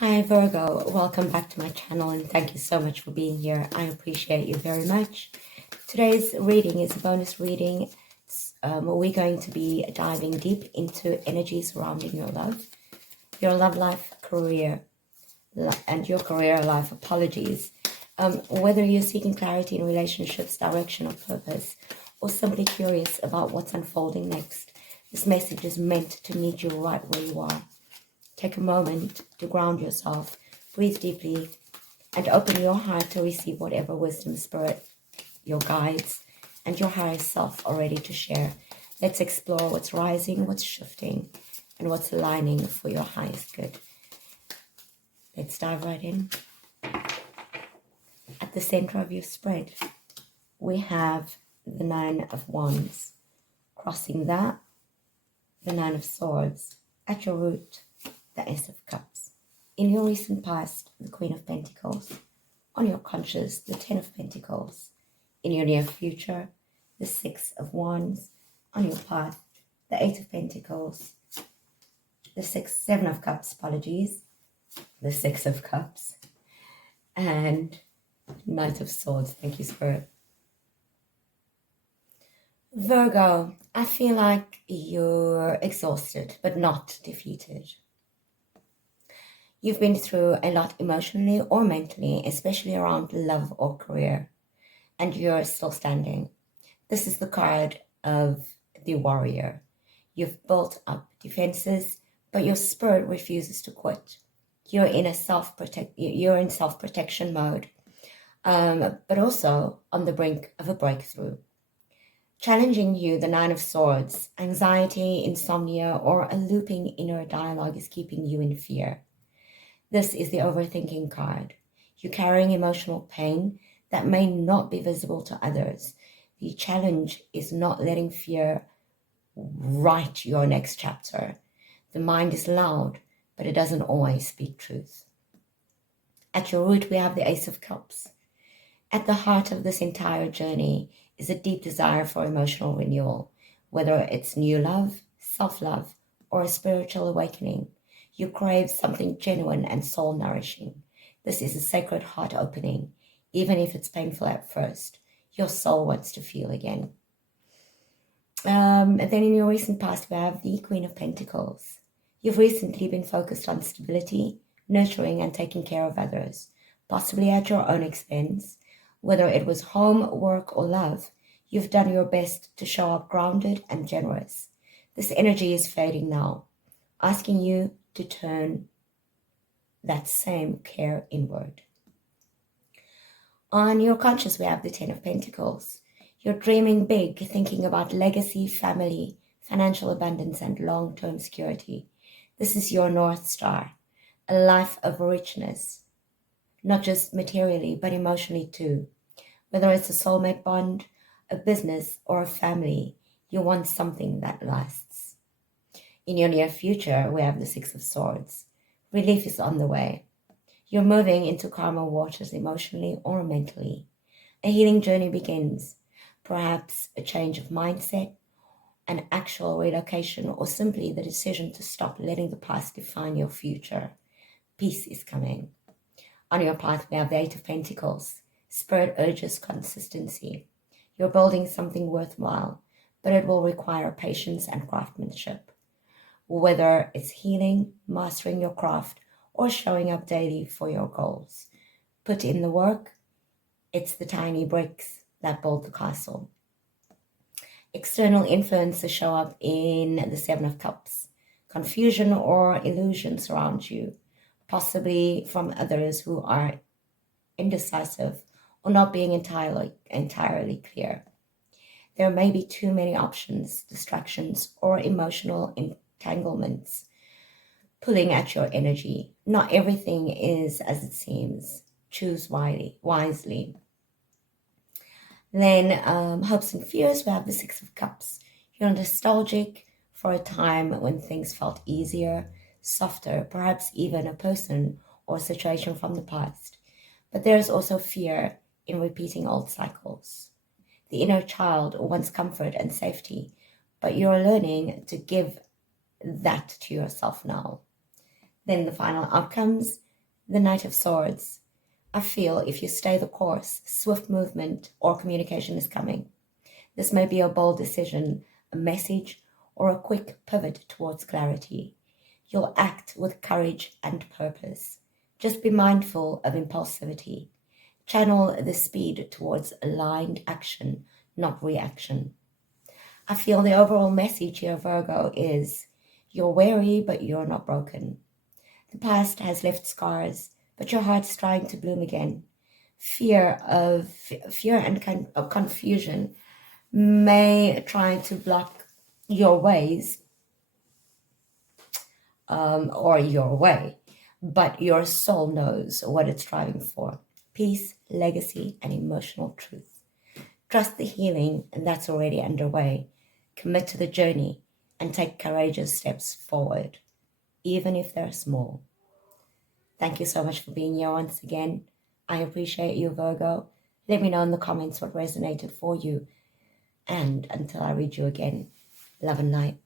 Hi Virgo, welcome back to my channel and thank you so much for being here. I appreciate you very much. Today's reading is a bonus reading. We're going to be diving deep into energy surrounding your love life, career, and your career life. Apologies. Whether you're seeking clarity in relationships, direction, or purpose, or simply curious about what's unfolding next, this message is meant to meet you right where you are. Take a moment to ground yourself, breathe deeply, and open your heart to receive whatever wisdom, spirit, your guides, and your higher self are ready to share. Let's explore what's rising, what's shifting, and what's aligning for your highest good. Let's dive right in. At the center of your spread, we have the Nine of Wands. Crossing that, the Nine of Swords. At your root, the Ace of Cups. In your recent past, the Queen of Pentacles. On your conscious, the Ten of Pentacles. In your near future, the Six of Wands. On your path, the Eight of Pentacles. The Seven of Cups, apologies. The Six of Cups. And Knight of Swords. Thank you, Spirit. Virgo, I feel like you're exhausted, but not defeated. You've been through a lot emotionally or mentally, especially around love or career, and you're still standing. This is the card of the warrior. You've built up defenses, but your spirit refuses to quit. You're in self-protection mode, but also on the brink of a breakthrough. Challenging you, the Nine of Swords, anxiety, insomnia, or a looping inner dialogue is keeping you in fear. This is the overthinking card. You're carrying emotional pain that may not be visible to others. The challenge is not letting fear write your next chapter. The mind is loud, but it doesn't always speak truth. At your root, we have the Ace of Cups. At the heart of this entire journey is a deep desire for emotional renewal, whether it's new love, self-love, or a spiritual awakening. You crave something genuine and soul-nourishing. This is a sacred heart opening. Even if it's painful at first, your soul wants to feel again. And then in your recent past, we have the Queen of Pentacles. You've recently been focused on stability, nurturing, and taking care of others, possibly at your own expense. Whether it was home, work, or love, you've done your best to show up grounded and generous. This energy is fading now, asking you to turn that same care inward. On your conscious, we have the Ten of Pentacles. You're dreaming big, thinking about legacy, family, financial abundance, and long-term security. This is your North Star, a life of richness, not just materially, but emotionally too. Whether it's a soulmate bond, a business, or a family, you want something that lasts. In your near future, we have the Six of Swords. Relief is on the way. You're moving into calmer waters emotionally or mentally. A healing journey begins. Perhaps a change of mindset, an actual relocation, or simply the decision to stop letting the past define your future. Peace is coming. On your path, we have the Eight of Pentacles. Spirit urges consistency. You're building something worthwhile, but it will require patience and craftsmanship. Whether it's healing, mastering your craft, or showing up daily for your goals. Put in the work. It's the tiny bricks that build the castle. External influences show up in the Seven of Cups. Confusion or illusion surround you, possibly from others who are indecisive or not being entirely clear. There may be too many options, distractions, or emotional entanglements pulling at your energy. Not everything is as it seems. Choose wisely. Then hopes and fears, we have the Six of Cups. You're nostalgic for a time when things felt easier, softer, perhaps even a person or situation from the past. But there's also fear in repeating old cycles. The inner child wants comfort and safety, but you're learning to give that to yourself now. Then the final outcomes, The Knight of Swords. I feel if you stay the course, swift movement or communication is coming. This may be a bold decision, a message, or a quick pivot towards clarity. You'll act with courage and purpose. Just be mindful of impulsivity. Channel the speed towards aligned action, not reaction. I feel the overall message here, Virgo, is you're weary, but you're not broken. The past has left scars, but your heart's trying to bloom again. Fear and of confusion may try to block your ways or your way, but your soul knows what it's striving for: peace, legacy, and emotional truth. Trust the healing that's already underway. Commit to the journey and take courageous steps forward, even if they're small. Thank you so much for being here once again. I appreciate you, Virgo. Let me know in the comments what resonated for you. And until I read you again, love and light.